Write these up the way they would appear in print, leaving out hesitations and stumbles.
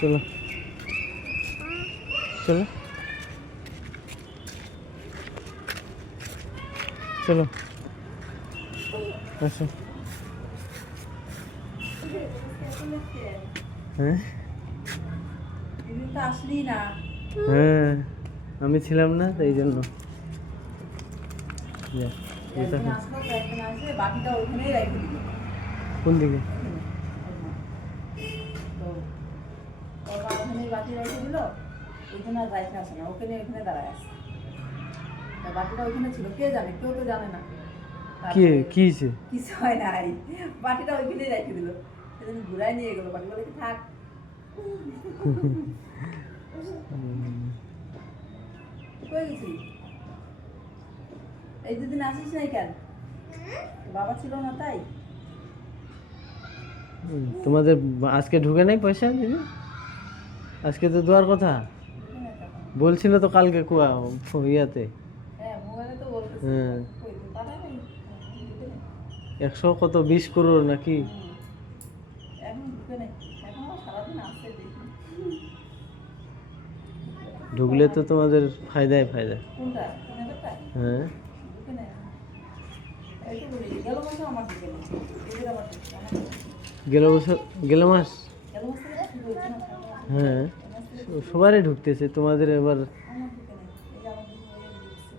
চলো চলো চলো আসো। হ্যাঁ হ্যাঁ আমি ছিলাম না তাই জন্য। কোন দিকে? বাটি রেখে দিল ওইখানে আর রাইখে আসে না, ওখানে ওইখানে দাঁড়ায় আসে। বাটিটা ওইখানে ছিল, কে জানে, কেউ তো জানে না। কি কি হয়েছে? কিছু হয় নাই, বাটিটা ওইখানে রেখে দিল, সেদিন ঘুরাই নিয়ে গেল বাটি, বলে কি থাক। কই গেছি? এই দুদিন আসিস নাই কেন? বাবা ছিল না তাই? তোমাদের আজকে ঢুকে নাই পয়সা দিদি? আজকে তো দেওয়ার কথা বলছিল তো কালকে কুয়া ইয়াতে। হ্যাঁ মোবাইলে তো বলতেছে। হ্যাঁ কই তো পাঠায় নাই, 100 কত 20 করোড় নাকি? এখন ঢুকে নাই, এখন সারাদিন আসছে দেখি। ঢুকলে তো তোমাদের ফায়দায় ফায়দা। কোনটা? কোন ব্যাপারটা? হ্যাঁ ঢুকে নাই এই তো বলি, গেল মাসে আমার ঢুকে নেই, এদের আবার ঢুকছে, আমার ঢুকছে। গেল বছর গেল মাস। গেল মাস থেকে শুরু হয়েছে না, হ্যাঁ সবারই ঢুকতেছে তোমাদের এবার। আমার ঢুকে নেই, এই যে আমার ঢুকে ঢুকছে।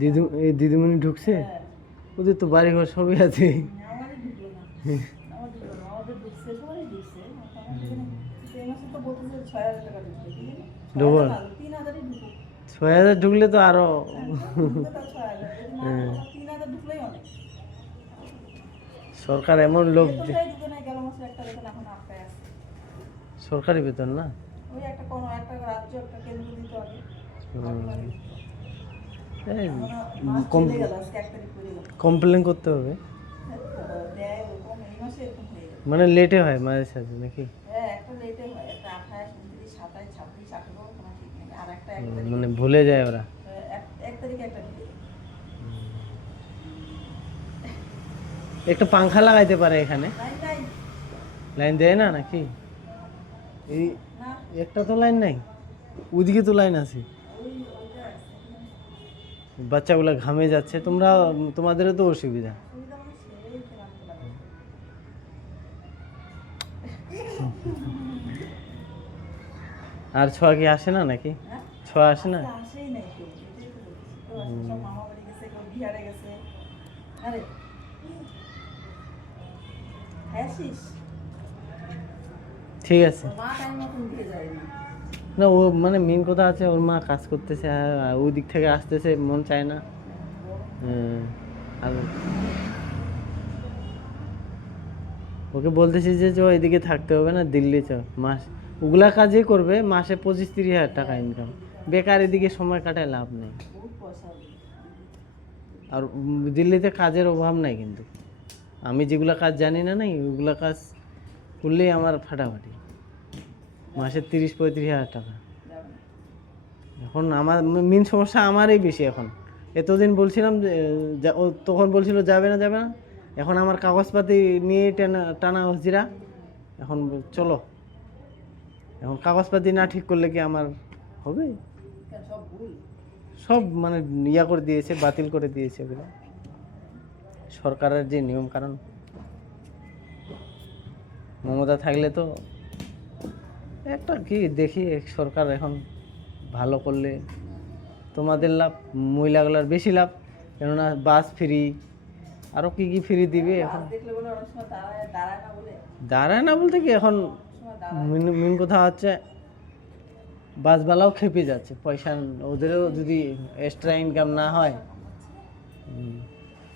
দিদু এই দিদিমণি ঢুকছে, হ্যাঁ ওদের তো বাড়ি ঘর সবই আছে। আমারই ঢুকলো না, আমার ঢুকলো না, আমাদের ঢুকছে, সবারই ঢুকছে, আমার ঢুকে নেই। এই মাসে তো বলতেছে 6,000 টাকা ঢুকবে, কি জানি? ডবল 3,000ই ঢুকুক। 6000 ঢুকলে তো আরো। ঢুকবে তাও 6,000, যদি না ঢুকে 3,000 ঢুকলেই অনেক। সরকার এমন লোক বেতনটাই ঢুকে নাই, গেল মাসে একটা বেতন এখন আটকায় আছে। সরকারি বেতন না। ওই একটা কোনো একটা রাজ্য একটা কেন্দ্র দিত আগে। এই মাস চলে গেল, আজকে 1 তারিখ করে গেল। কমপ্লেন করতে হবে, দেয় ওরকম, এই মাসে এরকম হয়ে গেল। মানে লেটে হয় মাঝে সাঝে নাকি? হ্যাঁ একটা লেটে হয়, একটা 28, 29, 27, 26, 18 কোনো ঠিক নেই, আর একটা 1 তারিখ। মানে ভুলে যায় ওরা। 1 তারিখে একটা ঢুকে। একটা পাংখা লাগাইতে পারে এখানে, লাইন নাই লাইন দেয় না নাকি? এই না, একটা তো লাইন নাই, ওদিকে তো লাইন আছে। ওইটা আছে। বাচ্চাগুলো ঘামে যাচ্ছে, তোমরা তোমাদেরও তো অসুবিধা। সুবিধা মানে সেই ক্লান্ত লাগে। আর ছোঁয়া কি আসে না নাকি? হ্যাঁ? ছোঁয়া আসে না? আজকে আসেই নাই কেউ, এটাই তো বলতেছি। কেউ আসে না, সব মামা বাড়ি গেছে, কেউ বিহারে গেছে। আরে আসিস, ঠিক আছে। তোর মা টাইম মতন দিয়ে যায়নি। না ও মানে মেন কথা আছে, ওর মা কাজ করতেছে আর ওই দিক থেকে আসতেছে, মন চায় না। হ্যাঁ, আর ওকে বলতেছি যে চ এদিকে থাকতে হবে না, দিল্লি চ, মাস ওগুলা কাজই করবে, মাসে 25-30 হাজার টাকা ইনকাম। বেকার এদিকে সময় কাটায় লাভ নেই। বহুত পয়সা হবে। আর দিল্লিতে কাজের অভাব নাই কিন্তু, আমি যেগুলা কাজ জানি না নাই ওগুলা কাজ করলেই আমার ফাটাফাটি, মাসে 30-35 হাজার টাকা। যাবে না। এখন আমার মেন সমস্যা আমারই বেশি এখন। এতদিন বলছিলাম যে ও তখন বলছিল যাবে না যাবে না, এখন আমার কাগজপাতি নিয়ে টানা টানা হজিরা। এখন চলো, এখন কাগজপাতি না ঠিক করলে কি আমার হবে? কেন সব ভুল? সব মানে ইয়া করে দিয়েছে, বাতিল করে দিয়েছে ওগুলো, সরকারের যে নিয়ম কারণ। মমতা থাকলে তো একটা কি দেখি, সরকার এখন ভালো করলে তোমাদের লাভ, মহিলাগুলার বেশি লাভ, কেননা বাস ফ্রি, আরও কি কি ফ্রি দিবে এখন। আজ দেখলে বলে অনেক সময় দাঁড়ায় দাঁড়ায় না বলে, দাঁড়ায় না বলতে কি এখন অনেক সময় দাঁড়ায়। মেন কথা হচ্ছে বাসবালাও খেপে যাচ্ছে, পয়সা ওদেরও যদি এক্সট্রা ইনকাম না হয়।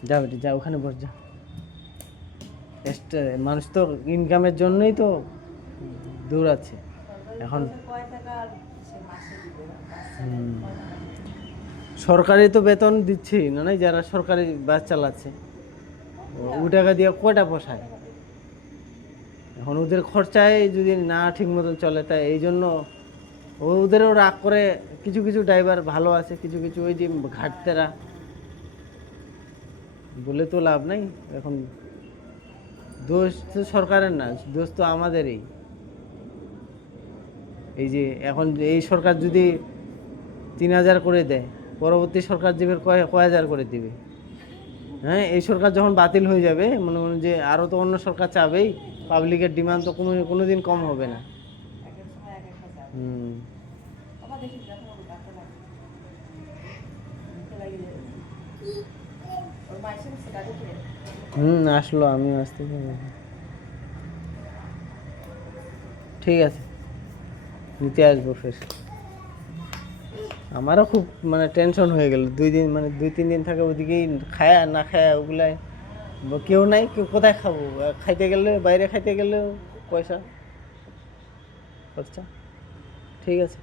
যা বেটি যা, ওখানে বস যা। এক্সট্রা মানুষ তো ইনকামের জন্যই তো দৌড়াচ্ছে সরকারি এখন। পয়সা কয় টাকা আর সে মাসে দিবে, বাচ্চা হুম। কয় টাকা? সরকারি তো বেতন দিচ্ছি না, নাই যারা সরকারি বাস চালাচ্ছে ও টাকা দিয়ে কয়টা পোষায়। এখন ওদের খরচায় যদি না ঠিক মতন চলে, তাই এই জন্য ওদেরও রাগ করে। কিছু কিছু ড্রাইভার ভালো আছে, কিছু কিছু ওই যে ঘাটতেরা, বলে তো লাভ নাই। এখন দোষ তো সরকারের না, দোষ তো আমাদেরই। এই যে এখন এই সরকার যদি 3,000 করে দেয়, পরবর্তী সরকার যে কয় কয় হাজার করে দিবে। হ্যাঁ, এই সরকার যখন বাতিল হয়ে যাবে, মনে করুন যে আরও তো অন্য সরকার চাবেই, পাবলিকের ডিমান্ড তো কোনো দিন কম হবে না। এক এক সময় এক একটা চাপ। হুম। বাবা দেখি দেখো ওর কাছে লাগে মুখে লাগিয়ে দিয়েছে। ওর মা এসে বসে গাড়ি থেকে আসলো, আমিও আসতে পারবো। ঠিক আছে, নিতে আসবো ফের। আমারও খুব মানে টেনশন হয়ে গেল, 2 দিন মানে 2-3 দিন থাকে ওদিকেই খায়া না খায়া ওগুলাই, কেউ নাই, কেউ কোথায় খাবো, আর খাইতে গেলে বাইরে খাইতে গেলে পয়সা খরচা। ঠিক আছে।